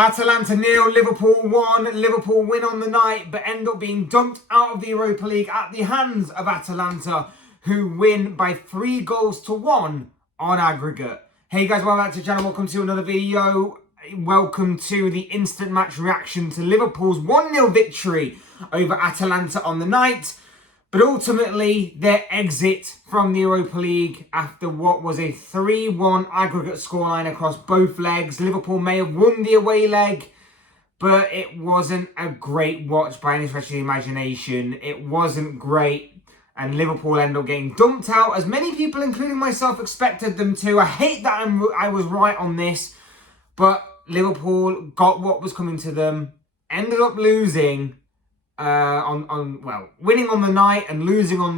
Atalanta 0, Liverpool 1. Liverpool win on the night, but end up being dumped out of the Europa League at the hands of Atalanta, who win by 3-1 on aggregate. Hey guys, welcome back to the channel. Welcome to another video. Welcome to the instant match reaction to Liverpool's 1-0 victory over Atalanta on the night. But ultimately, their exit from the Europa League after what was a 3-1 aggregate scoreline across both legs. Liverpool may have won the away leg, but it wasn't a great watch by any stretch of the imagination. It wasn't great, and Liverpool ended up getting dumped out, as many people, including myself, expected them to. I hate that I was right on this, but Liverpool got what was coming to them, ended up losing. Winning on the night and losing on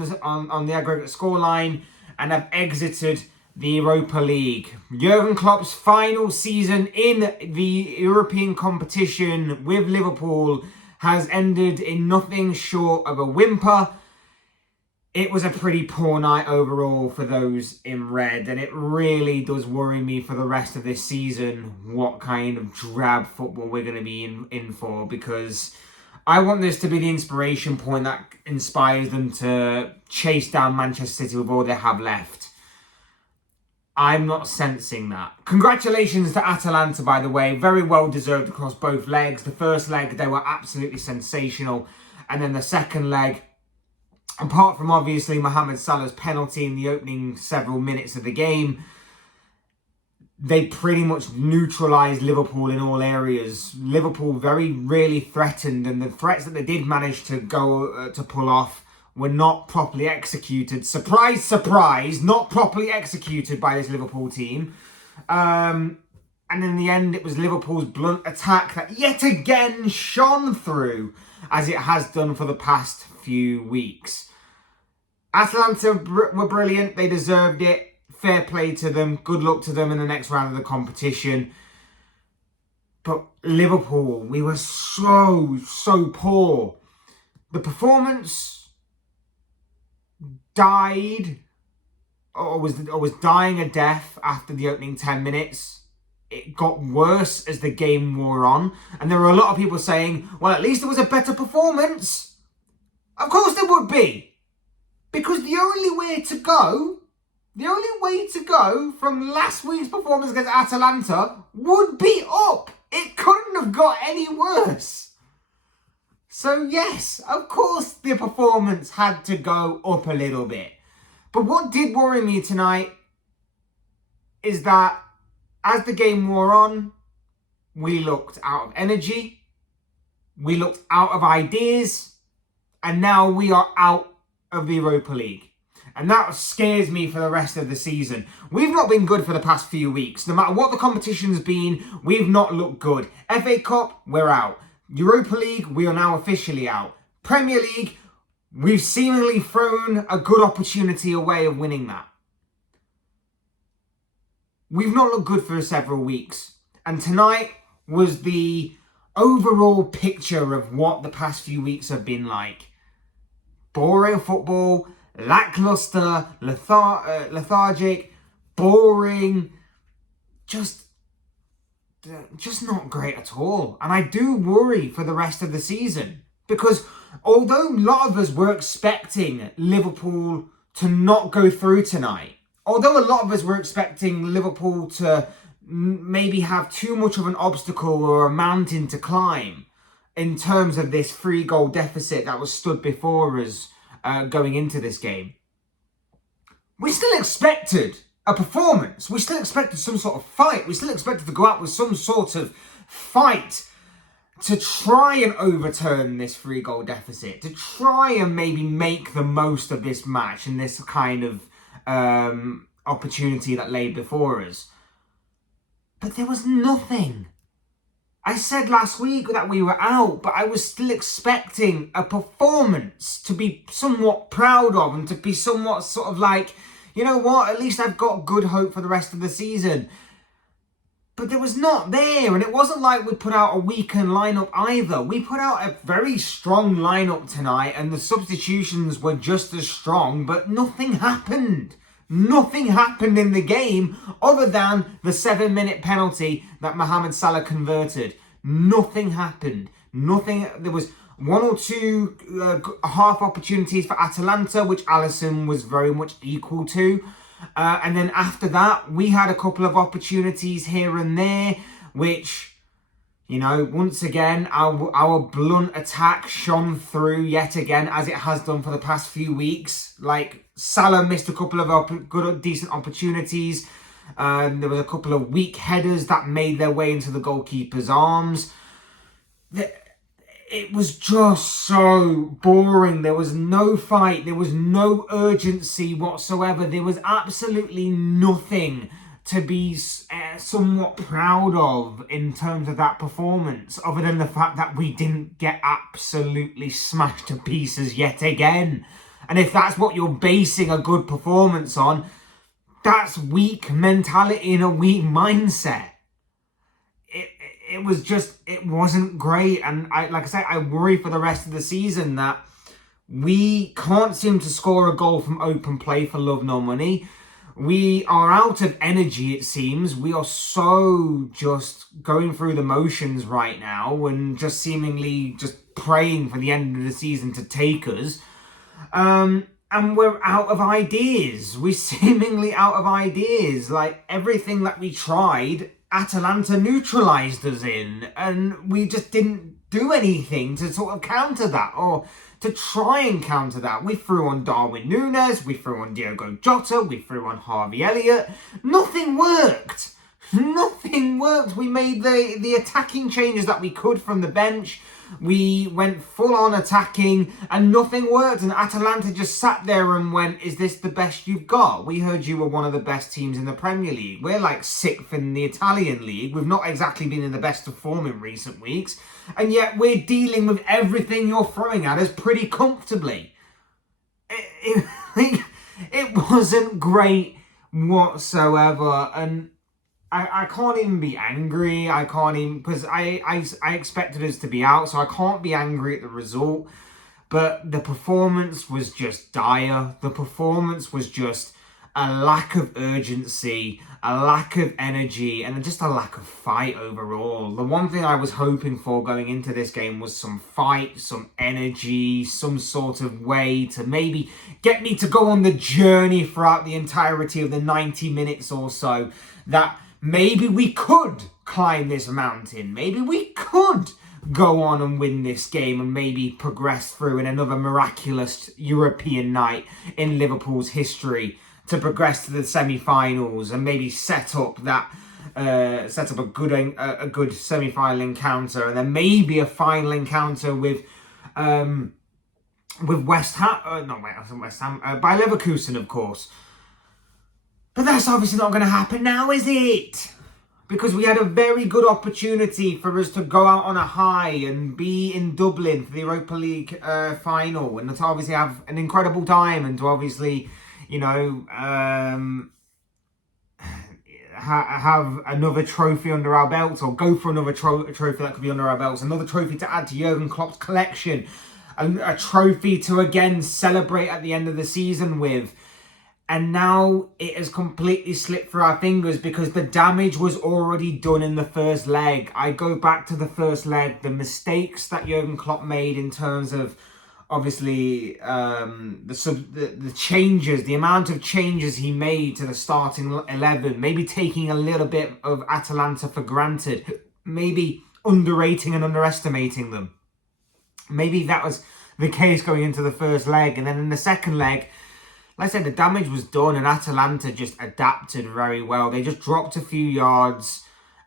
the aggregate scoreline, and have exited the Europa League. Jurgen Klopp's final season in the European competition with Liverpool has ended in nothing short of a whimper. It was a pretty poor night overall for those in red, and it really does worry me for the rest of this season what kind of drab football we're going to be in for, because I want this to be the inspiration point that inspires them to chase down Manchester City with all they have left. I'm not sensing that. Congratulations to Atalanta, by the way. Very well deserved across both legs. The first leg, they were absolutely sensational. And then the second leg, apart from obviously Mohamed Salah's penalty in the opening several minutes of the game, they pretty much neutralised Liverpool in all areas. Liverpool very rarely threatened, and the threats that they did manage to pull off were not properly executed. Surprise, surprise, not properly executed by this Liverpool team. And in the end, it was Liverpool's blunt attack that yet again shone through, as it has done for the past few weeks. Atalanta were brilliant. They deserved it. Fair play to them. Good luck to them in the next round of the competition. But Liverpool, we were so poor. The performance died, or was dying a death after the opening 10 minutes. It got worse as the game wore on. And there were a lot of people saying, well, at least it was a better performance. Of course there would be. Because the only way to go from last week's performance against Atalanta would be up. It couldn't have got any worse. So yes, of course the performance had to go up a little bit. But what did worry me tonight is that as the game wore on, we looked out of energy, we looked out of ideas, and now we are out of the Europa League. And that scares me for the rest of the season. We've not been good for the past few weeks. No matter what the competition's been, we've not looked good. FA Cup, we're out. Europa League, we are now officially out. Premier League, we've seemingly thrown a good opportunity away of winning that. We've not looked good for several weeks. And tonight was the overall picture of what the past few weeks have been like. Boring football, lackluster, lethargic, boring, just not great at all. And I do worry for the rest of the season, because although a lot of us were expecting Liverpool to not go through tonight, although a lot of us were expecting Liverpool to maybe have too much of an obstacle or a mountain to climb in terms of this 3-goal deficit that was stood before us going into this game, we still expected a performance. We still expected some sort of fight. We still expected to go out with some sort of fight to try and overturn this 3-goal deficit, to try and maybe make the most of this match and this kind of opportunity that lay before us. But there was nothing. I said last week that we were out, but I was still expecting a performance to be somewhat proud of and to be somewhat sort of like, you know what, at least I've got good hope for the rest of the season. But there was not there, and it wasn't like we put out a weakened lineup either. We put out a very strong lineup tonight, and the substitutions were just as strong, but nothing happened. Nothing happened in the game other than the 7-minute penalty that Mohamed Salah converted. Nothing happened. Nothing. There was one or two half opportunities for Atalanta, which Alisson was very much equal to. And then after that, we had a couple of opportunities here and there, which, you know, once again, our blunt attack shone through yet again, as it has done for the past few weeks. Like, Salah missed a couple of decent opportunities. There was a couple of weak headers that made their way into the goalkeeper's arms. It was just so boring. There was no fight. There was no urgency whatsoever. There was absolutely nothing to be somewhat proud of in terms of that performance, other than the fact that we didn't get absolutely smashed to pieces yet again. And if that's what you're basing a good performance on, that's weak mentality and a weak mindset. It wasn't great. And like I say, I worry for the rest of the season that we can't seem to score a goal from open play for love nor money. We are out of energy, it seems. We are so just going through the motions right now and just seemingly just praying for the end of the season to take us. And we're out of ideas. We're seemingly out of ideas. Like, everything that we tried, Atalanta neutralised us in, and we just didn't do anything to sort of counter that, or to try and counter that. We threw on Darwin Núñez, we threw on Diogo Jota, we threw on Harvey Elliott. Nothing worked. Nothing worked. We made the attacking changes that we could from the bench. We went full on attacking and nothing worked. And Atalanta just sat there and went, is this the best you've got? We heard you were one of the best teams in the Premier League. We're like 6th in the Italian league. We've not exactly been in the best of form in recent weeks. And yet we're dealing with everything you're throwing at us pretty comfortably. It wasn't great whatsoever. And I can't even be angry. I can't even, because I expected us to be out, so I can't be angry at the result. But the performance was just dire. The performance was just a lack of urgency, a lack of energy, and just a lack of fight overall. The one thing I was hoping for going into this game was some fight, some energy, some sort of way to maybe get me to go on the journey throughout the entirety of the 90 minutes or so, that maybe we could climb this mountain. Maybe we could go on and win this game and maybe progress through in another miraculous European night in Liverpool's history to progress to the semi-finals and maybe set up a good semi-final encounter, and then maybe a final encounter with West Ham. West Ham, by Leverkusen, of course. But that's obviously not going to happen now, is it? Because we had a very good opportunity for us to go out on a high and be in Dublin for the Europa League final, and to obviously have an incredible time, and to obviously, you know, have another trophy under our belts, or go for another trophy that could be under our belts, another trophy to add to Jurgen Klopp's collection, a trophy to again celebrate at the end of the season with. And now it has completely slipped through our fingers because the damage was already done in the first leg. I go back to the first leg, the mistakes that Jurgen Klopp made in terms of, obviously, the changes, the amount of changes he made to the starting 11, maybe taking a little bit of Atalanta for granted, maybe underrating and underestimating them. Maybe that was the case going into the first leg. And then in the second leg, like I said, the damage was done and Atalanta just adapted very well. They just dropped a few yards.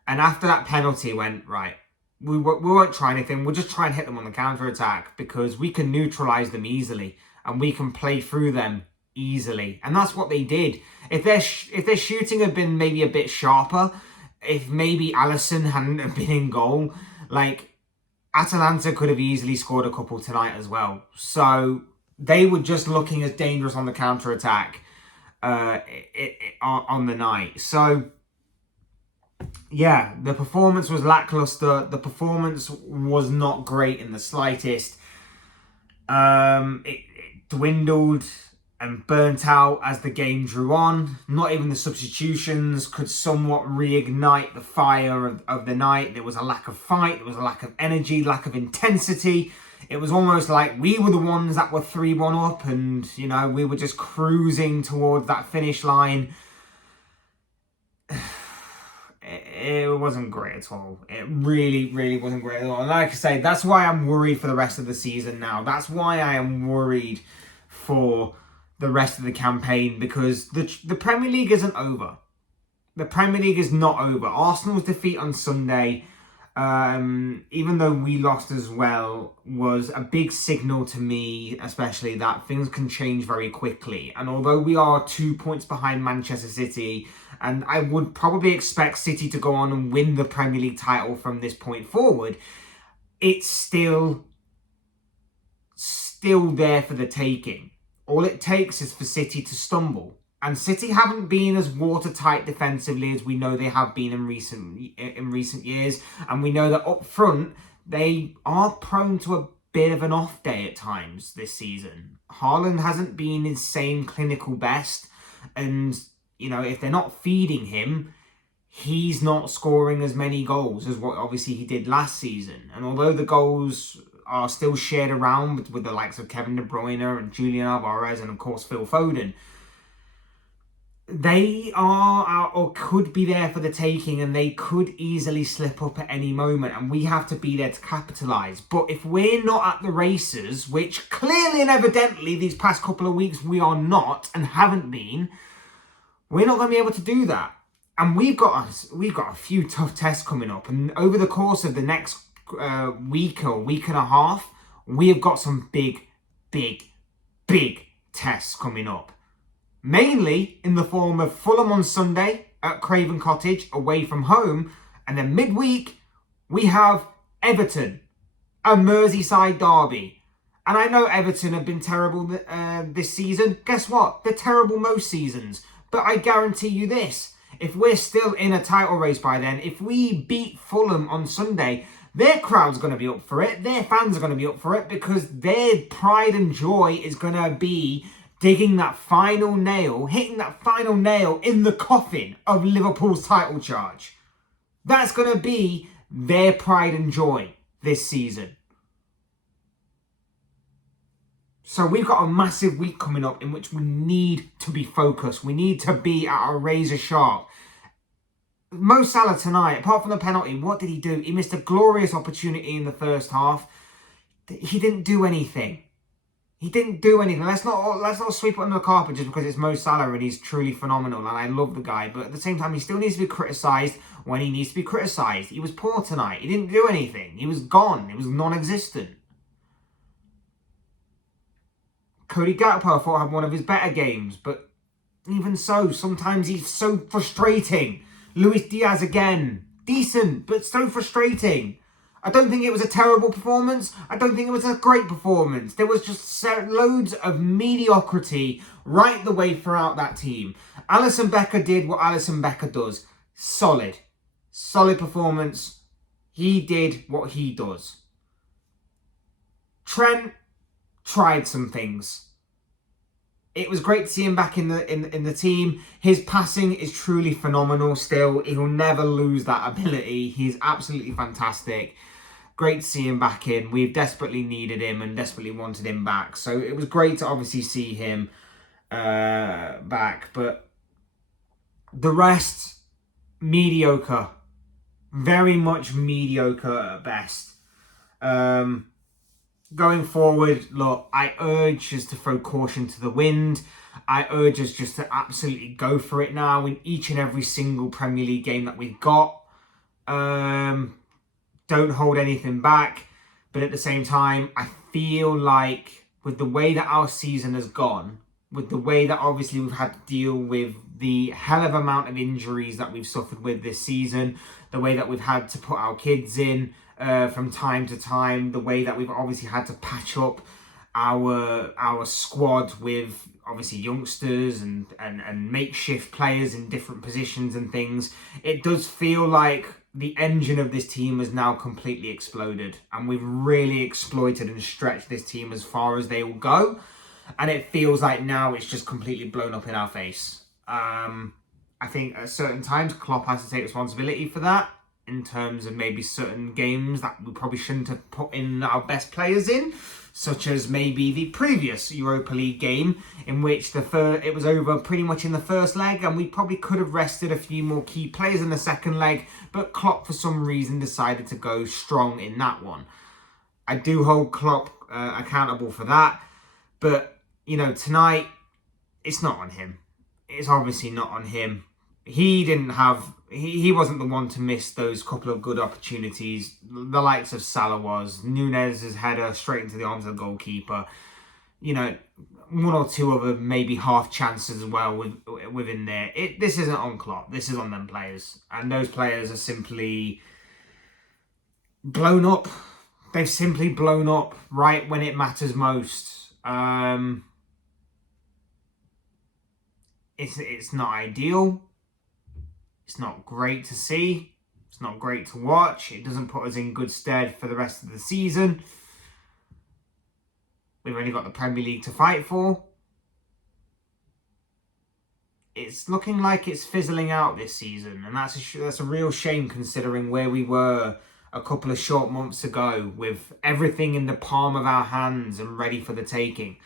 And after that penalty went, right, we won't try anything. We'll just try and hit them on the counter-attack because we can neutralise them easily and we can play through them easily. And that's what they did. If their shooting had been maybe a bit sharper, if maybe Alisson hadn't been in goal, like, Atalanta could have easily scored a couple tonight as well. So they were just looking as dangerous on the counter-attack on the night. So, yeah, the performance was lackluster. The performance was not great in the slightest. It dwindled. and burnt out as the game drew on. Not even the substitutions could somewhat reignite the fire of the night. There was a lack of fight, there was a lack of energy, lack of intensity. It was almost like we were the ones that were 3-1 up and, you know, we were just cruising towards that finish line. It wasn't great at all. It really, really wasn't great at all. And like I say, that's why I'm worried for the rest of the season now. That's why I am worried for the rest of the campaign, because the Premier League isn't over. The Premier League is not over. Arsenal's defeat on Sunday, even though we lost as well, was a big signal to me, especially, that things can change very quickly. And although we are 2 points behind Manchester City, and I would probably expect City to go on and win the Premier League title from this point forward, it's still there for the taking. All it takes is for City to stumble. And City haven't been as watertight defensively as we know they have been in recent years. And we know that up front, they are prone to a bit of an off day at times this season. Haaland hasn't been his same clinical best. And, you know, if they're not feeding him, he's not scoring as many goals as what obviously he did last season. And although the goals are still shared around with the likes of Kevin De Bruyne and Julian Alvarez and, of course, Phil Foden, they are or could be there for the taking, and they could easily slip up at any moment, and we have to be there to capitalise. But if we're not at the races, which clearly and evidently these past couple of weeks we are not and haven't been, we're not going to be able to do that. And we've got a few tough tests coming up, and over the course of the next week or week and a half, we have got some big tests coming up. Mainly in the form of Fulham on Sunday at Craven Cottage away from home. And then midweek, we have Everton, a Merseyside derby. And I know Everton have been terrible this season. Guess what? They're terrible most seasons. But I guarantee you this. If we're still in a title race by then, if we beat Fulham on Sunday, their crowd's going to be up for it. Their fans are going to be up for it, because their pride and joy is going to be digging that final nail, hitting that final nail in the coffin of Liverpool's title charge. That's going to be their pride and joy this season. So we've got a massive week coming up in which we need to be focused. We need to be at our razor sharp. Mo Salah tonight, apart from the penalty, what did he do? He missed a glorious opportunity in the first half. He didn't do anything. He didn't do anything. Let's not sweep it under the carpet just because it's Mo Salah and he's truly phenomenal and I love the guy. But at the same time, he still needs to be criticised when he needs to be criticised. He was poor tonight. He didn't do anything. He was gone. He was non-existent. Cody Gakpo I thought had one of his better games, but even so, sometimes he's so frustrating. Luis Diaz again, decent, but so frustrating. I don't think it was a terrible performance. I don't think it was a great performance. There was just loads of mediocrity right the way throughout that team. Alisson Becker did what Alisson Becker does. Solid performance. He did what he does. Trent tried some things. It was great to see him back in the team. His passing is truly phenomenal still. He'll never lose that ability. He's absolutely fantastic. Great to see him back in. We've desperately needed him and desperately wanted him back. So it was great to obviously see him back. But the rest, mediocre. Very much mediocre at best. Going forward, look, I urge us to throw caution to the wind. I urge us just to absolutely go for it now in each and every single Premier League game that we've got. Don't hold anything back. But at the same time, I feel like with the way that our season has gone, with the way that obviously we've had to deal with the hell of amount of injuries that we've suffered with this season, the way that we've had to put our kids in from time to time, the way that we've obviously had to patch up our squad with obviously youngsters and makeshift players in different positions and things, it does feel like the engine of this team has now completely exploded, and we've really exploited and stretched this team as far as they will go. And it feels like now it's just completely blown up in our face. I think at certain times Klopp has to take responsibility for that, in terms of maybe certain games that we probably shouldn't have put in our best players in, such as maybe the previous Europa League game, in which it was over pretty much in the first leg, and we probably could have rested a few more key players in the second leg, but Klopp for some reason decided to go strong in that one. I do hold Klopp accountable for that, but, you know, tonight, it's not on him. It's obviously not on him. He wasn't the one to miss those couple of good opportunities. The likes of Salah was. Nunez's header straight into the arms of the goalkeeper. You know, one or two other maybe half chances as well within there. This isn't on Klopp. This is on them players. And those players are simply blown up. They've simply blown up right when it matters most. It's not ideal. It's not great to see. It's not great to watch. It doesn't put us in good stead for the rest of the season. We've only got the Premier League to fight for. It's looking like it's fizzling out this season, and that's a real shame considering where we were a couple of short months ago, with everything in the palm of our hands and ready for the taking.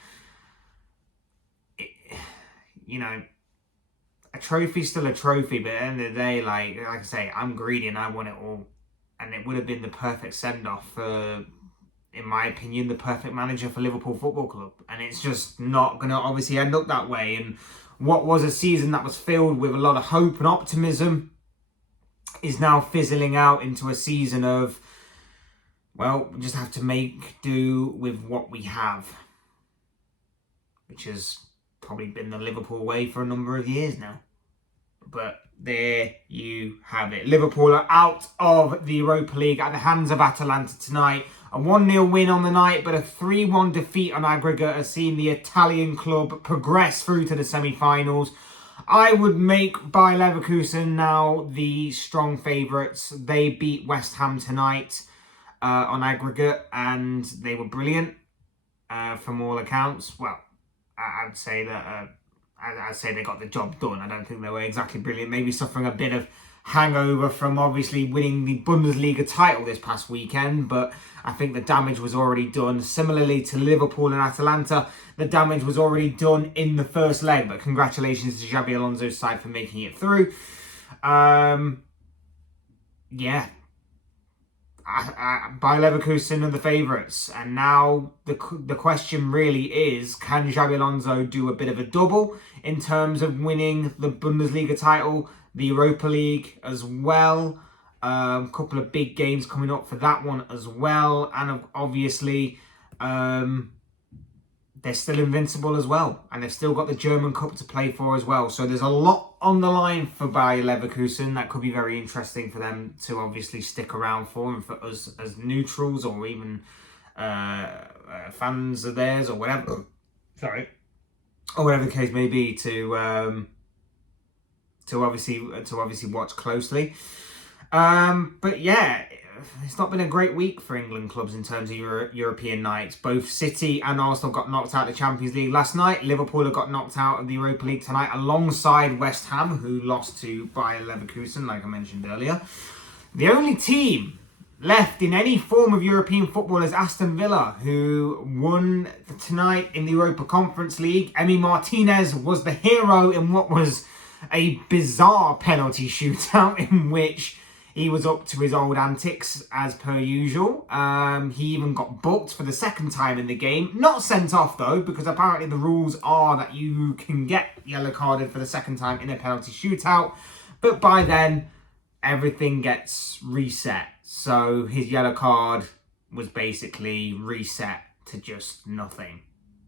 You know, a trophy's still a trophy, but at the end of the day, like I say, I'm greedy and I want it all. And it would have been the perfect send-off for, in my opinion, the perfect manager for Liverpool Football Club. And it's just not going to obviously end up that way. And what was a season that was filled with a lot of hope and optimism is now fizzling out into a season of, well, we just have to make do with what we have. Which has probably been the Liverpool way for a number of years now. But there you have it. Liverpool are out of the Europa League at the hands of Atalanta tonight. A 1-0 win on the night, but a 3-1 defeat on Aggregate has seen the Italian club progress through to the semi-finals. I would make Bayer Leverkusen now the strong favourites. They beat West Ham tonight on Aggregate, and they were brilliant from all accounts. Well, I'd say that I'd say they got the job done. I don't think they were exactly brilliant. Maybe suffering a bit of hangover from obviously winning the Bundesliga title this past weekend, but I think the damage was already done. Similarly to Liverpool and Atalanta, the damage was already done in the first leg, but congratulations to Xabi Alonso's side for making it through. Yeah. Bayer Leverkusen are the favourites, and now the question really is, can Xabi Alonso do a bit of a double in terms of winning the Bundesliga title, the Europa League as well? A couple of big games coming up for that one as well, and obviously they're still invincible as well, and they've still got the German Cup to play for as well. So there's a lot on the line for Bayer Leverkusen that could be very interesting for them to obviously stick around for, and for us as neutrals or even fans of theirs or whatever. Sorry, or whatever the case may be, to obviously watch closely. But yeah, it's not been a great week for England clubs in terms of European nights. Both City and Arsenal got knocked out of the Champions League last night. Liverpool have got knocked out of the Europa League tonight, alongside West Ham, who lost to Bayer Leverkusen, like I mentioned earlier. The only team left in any form of European football is Aston Villa, who won tonight in the Europa Conference League. Emi Martinez was the hero in what was a bizarre penalty shootout in which he was up to his old antics as per usual. He even got booked for the second time in the game. Not sent off though, because apparently the rules are that you can get yellow carded for the second time in a penalty shootout. But by then, everything gets reset. So his yellow card was basically reset to just nothing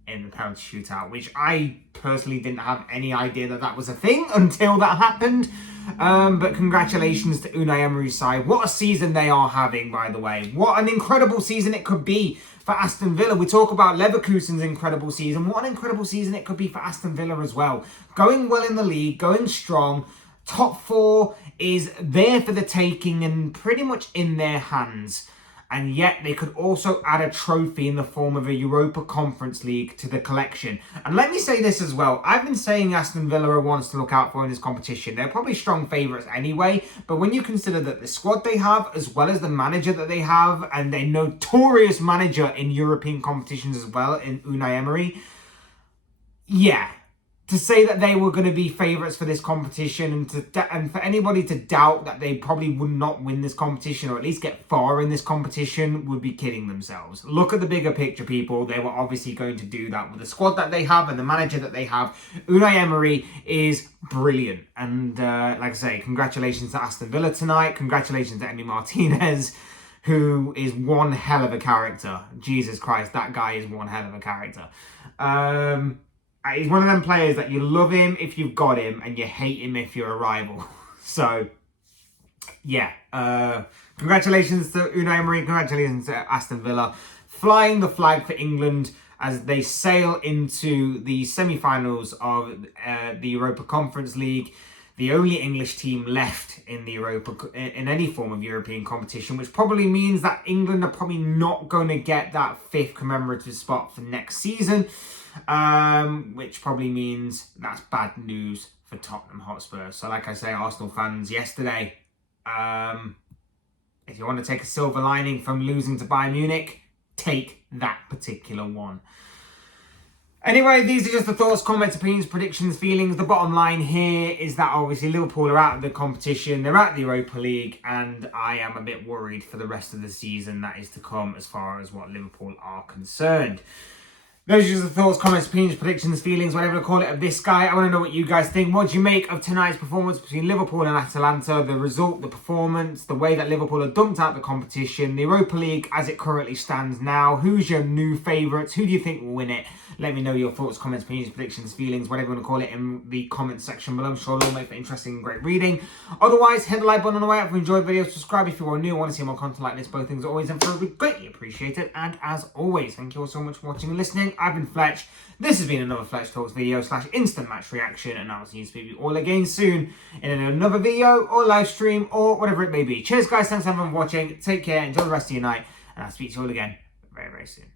in the penalty shootout, which I personally didn't have any idea that was a thing until that happened. But congratulations to Unai Emery's side. What a season they are having, by the way. What an incredible season it could be for Aston Villa. We talk about Leverkusen's incredible season. What an incredible season it could be for Aston Villa as well. Going well in the league, going strong. Top four is there for the taking and pretty much in their hands. and yet they could also add a trophy in the form of a Europa Conference League to the collection. And let me say this as well. I've been saying Aston Villa are ones to look out for in this competition. They're probably strong favourites anyway, but when you consider that the squad they have, as well as the manager that they have, and a notorious manager in European competitions as well, in Unai Emery, yeah, to say that they were going to be favourites for this competition, and for anybody to doubt that they probably would not win this competition, or at least get far in this competition, would be kidding themselves. Look at the bigger picture, people. They were obviously going to do that with the squad that they have and the manager that they have. Unai Emery is brilliant. And like I say, congratulations to Aston Villa tonight. Congratulations to Emi Martinez, who is one hell of a character. Jesus Christ, that guy is one hell of a character. He's one of them players that you love him if you've got him and you hate him if you're a rival. So, yeah. Congratulations to Unai Emery. Congratulations to Aston Villa. Flying the flag for England as they sail into the semi-finals of the Europa Conference League. The only English team left in the in any form of European competition, which probably means that England are probably not going to get that 5th commemorative spot for next season. Which probably means that's bad news for Tottenham Hotspur. So like I say, Arsenal fans, yesterday, if you want to take a silver lining from losing to Bayern Munich, take that particular one. Anyway, these are just the thoughts, comments, opinions, predictions, feelings. The bottom line here is that obviously Liverpool are out of the competition. They're at the Europa League, and I am a bit worried for the rest of the season that is to come as far as what Liverpool are concerned. Those are just the thoughts, comments, opinions, predictions, feelings, whatever you call it, of this guy. I want to know what you guys think. What do you make of tonight's performance between Liverpool and Atalanta? The result, the performance, the way that Liverpool have dumped out the competition, the Europa League as it currently stands now. Who's your new favourites? Who do you think will win it? Let me know your thoughts, comments, opinions, predictions, feelings, whatever you want to call it, in the comments section below. I'm sure it'll make for interesting and great reading. Otherwise, hit the like button on the way up if you enjoyed the video. Subscribe if you are new and want to see more content like this. Both things are always and forever greatly appreciated. And as always, thank you all so much for watching and listening. I've been Fletch. This has been another Fletch Talks video / instant match reaction, and I'll see you speak with you all again soon in another video or live stream or whatever it may be. Cheers, guys. Thanks everyone for watching. Take care. Enjoy the rest of your night, and I'll speak to you all again very, very soon.